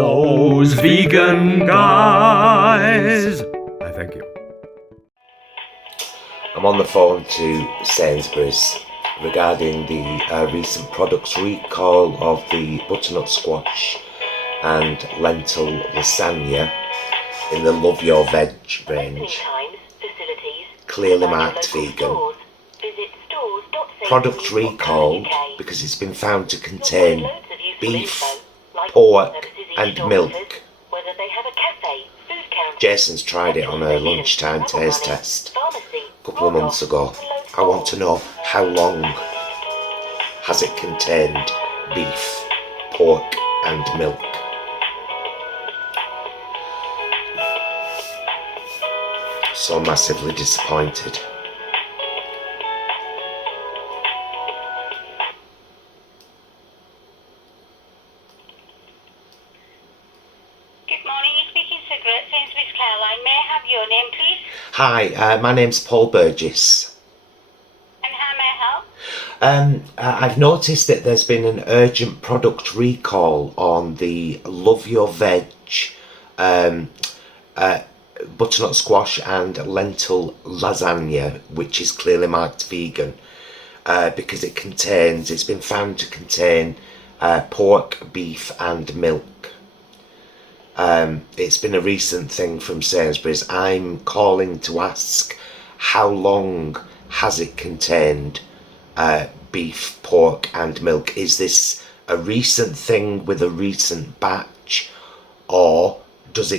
those vegan guys. I thank you. I'm on the phone to Sainsbury's regarding the recent products recall of the butternut squash and lentil lasagne in the Love Your Veg range. Clearly marked vegan. Product recall because it's been found to contain beef, pork and milk. Jason's tried it on a lunchtime taste test a couple of months ago. I want to know how long has it contained beef, pork and milk. So massively disappointed. Good morning, you're speaking to Sainsbury's Caroline. May I have your name, please? Hi, my name's Paul Burgess. And how may I help? I've noticed that there's been an urgent product recall on the Love Your Veg butternut squash and lentil lasagne, which is clearly marked vegan, because it's been found to contain pork, beef and milk. It's been a recent thing from Sainsbury's. I'm calling to ask how long has it contained beef, pork and milk? Is this a recent thing with a recent batch, or has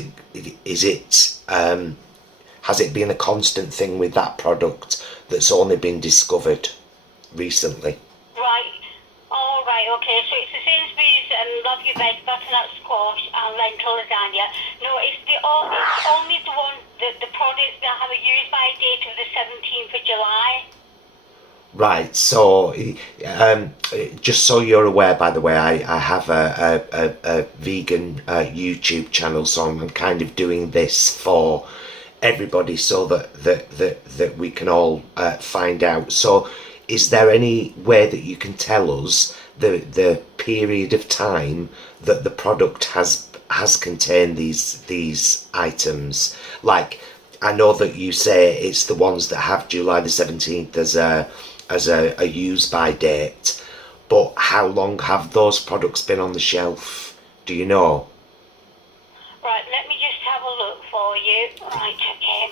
it been a constant thing with that product that's only been discovered recently? Right. All right. Okay. So it's the Sainsbury's Love Your Veg butternut squash and lentil lasagna. No, it's only the products that have a use-by date of the 17th of July. Right, so just so you're aware, by the way, I have a vegan YouTube channel, so I'm kind of doing this for everybody so that we can all find out. So is there any way that you can tell us the period of time that the product has contained these items? Like, I know that you say it's the ones that have July the 17th as a use-by date, but how long have those products been on the shelf? Do you know? Right, let me just have a look for you. Right, okay.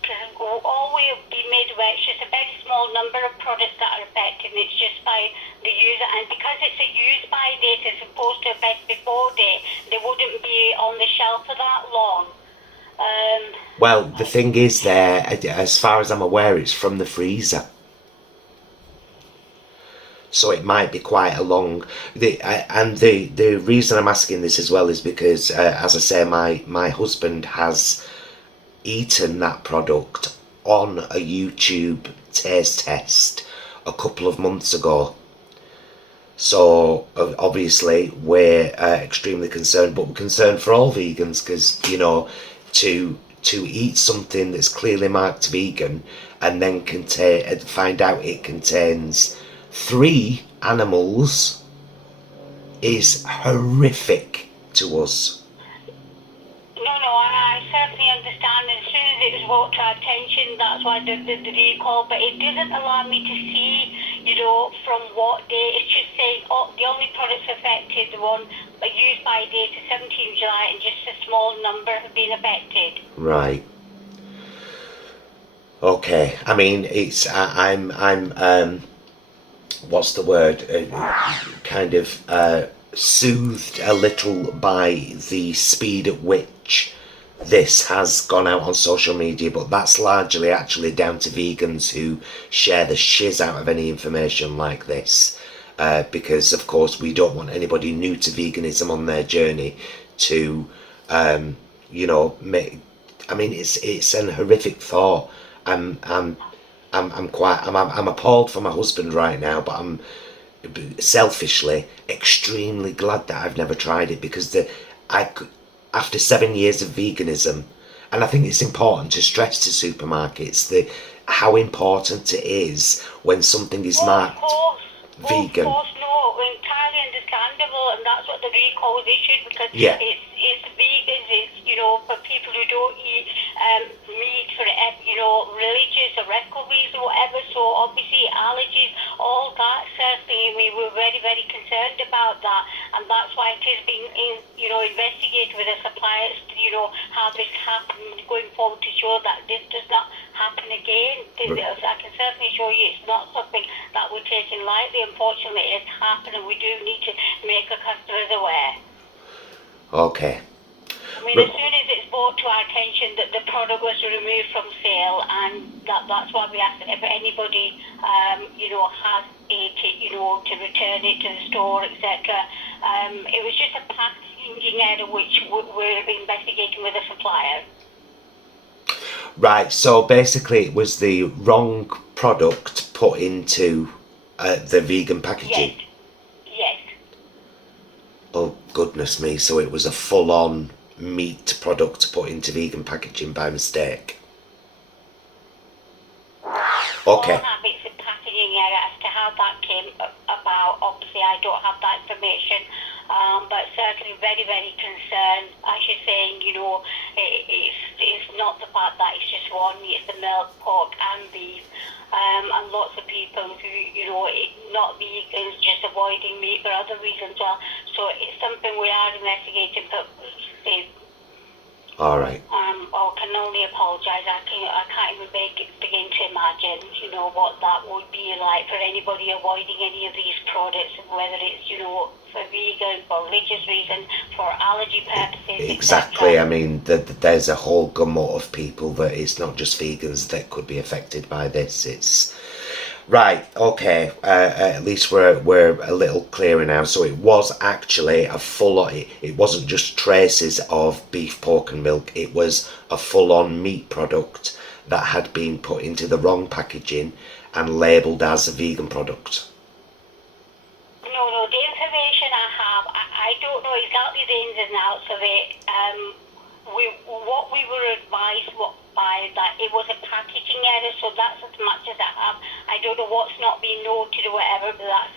Because all we'll be made aware, it's just a very small number of products that are affected, and it's just by the user. And because it's a use-by date as opposed to a best before date, they wouldn't be on the shelf for that long. Well, the thing is there, as far as I'm aware, it's from the freezer. So it might be quite a long... The reason I'm asking this as well is because, as I say, my husband has eaten that product on a YouTube taste test a couple of months ago. So obviously we're extremely concerned, but we're concerned for all vegans because, you know, to eat something that's clearly marked vegan and then find out it contains 3 animals is horrific to us. No, I certainly understand. As soon as it was brought to our attention, that's why the recall. But it doesn't allow me to see, you know, from what day. It's just saying the only products affected, the one used by date is 17th July, and just a small number have been affected. Right. Okay. I mean, it's I'm what's the word? Kind of soothed a little by the speed at which this has gone out on social media, but that's largely actually down to vegans who share the shiz out of any information like this, because of course we don't want anybody new to veganism on their journey to you know, I mean, it's an horrific thought. I'm appalled for my husband right now, but I'm selfishly extremely glad that I've never tried it, because after 7 years of veganism, and I think it's important to stress to supermarkets how important it is when something is marked vegan. Of course, no, entirely understandable, and that's what the recalls issued because Yeah. it's vegans, it's, you know, for people who don't eat meat for, you know, religious or ethical reasons or whatever. So obviously allergies, all that certainly we were very, very concerned about that, and that's why it is being, you know, investigated with the suppliers to, you know, have this happen going forward to show that this does not happen again. I can certainly show you it's not something that we're taking lightly. Unfortunately, it's happened, and we do need to make our customers aware. Okay. I mean, as soon as it's brought to our attention that the product was removed from sale, and that's why we asked if anybody, you know, has ate it, you know, to return it to the store, etc. It was just a packaging error which we're investigating with the supplier. Right, so basically it was the wrong product put into the vegan packaging. Yes. Oh, goodness me, so it was a full-on meat product put into vegan packaging by mistake. Okay. All habits and packaging error as to how that came about. Obviously, I don't have that information, but certainly very, very concerned. As you're saying, you know, it's not the fact that it's just one, it's the milk, pork and beef. And lots of people who, you know, not vegans, just avoiding meat for other reasons. So it's something we are investigating, but all right. I can only apologise. I can't even begin to imagine, you know, what that would be like for anybody avoiding any of these products, whether it's, you know, for vegan, for religious reasons, for allergy purposes. Exactly. etc. I mean, there's a whole gamut of people that it's not just vegans that could be affected by this. It's right. Okay. At least we're a little clearer now. So it was actually a full. It wasn't just traces of beef, pork, and milk. It was a full-on meat product that had been put into the wrong packaging and labelled as a vegan product. No, the information I have, I don't know exactly the ins and outs of it. What we were advised by that it was a packaging error, so that's as much as I have. I don't know what's not been noted or whatever, but that's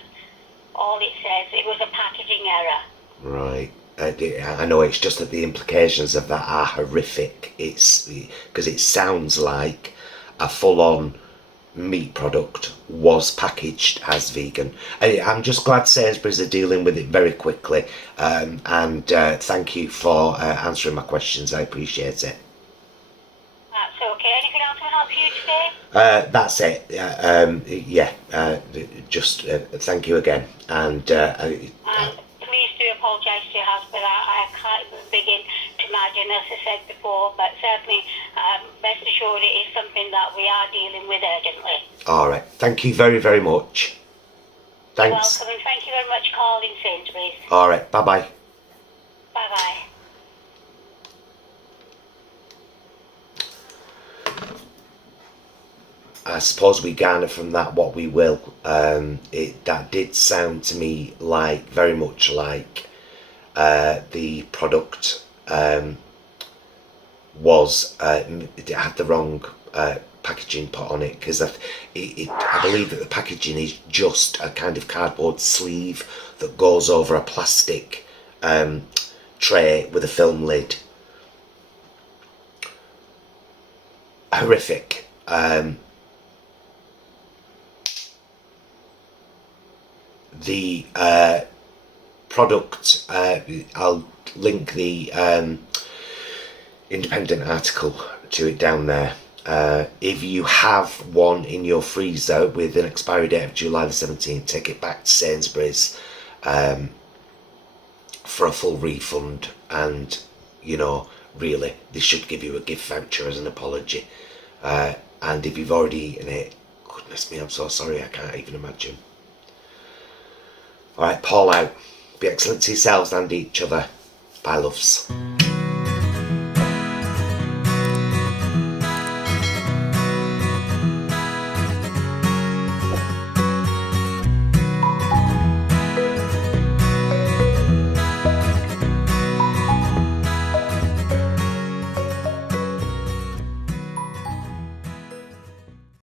all it says. It was a packaging error. Right. I know it's just that the implications of that are horrific. It's because it sounds like a full-on meat product was packaged as vegan. I'm just glad Sainsbury's are dealing with it very quickly, and thank you for answering my questions. I appreciate it. That's okay. Anything else to help you today? That's it. Just thank you again, and please do apologise to your husband. I can't even begin to imagine, as I said before, but certainly rest assured it is something that we are dealing with urgently. all right. Thank you very, very much. Thanks. Welcome, and thank you very much for calling Sainsbury's. All right. Bye-bye. Bye-bye. I suppose we garner from that what we will. That did sound to me like very much like the product was it had the wrong packaging put on it, because I believe that the packaging is just a kind of cardboard sleeve that goes over a plastic tray with a film lid. Horrific. The product, I'll link the independent article to it down there. If you have one in your freezer with an expiry date of July the 17th, take it back to Sainsbury's for a full refund, and you know, really they should give you a gift voucher as an apology. And if you've already eaten it, goodness me, I'm so sorry, I can't even imagine. Alright, Paul out. Be excellent to yourselves and each other. Bye, loves.